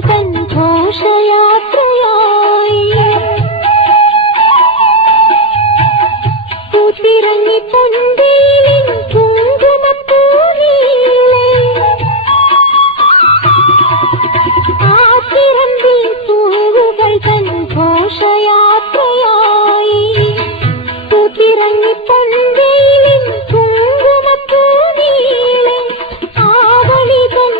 തൻ ഘോഷയാത്രയായി പൂത്തിറങ്ങി പൊന്തേലിൻ കുങ്കുമപ്പൂനീളെ ആ തിരമ്പിൽ പൂവുകൾ തൻ ഘോഷയാത്രയായി പൂത്തിറങ്ങി പൊന്തേലിൻ കുങ്കുമപ്പൂനീളെ ആവണി തൻ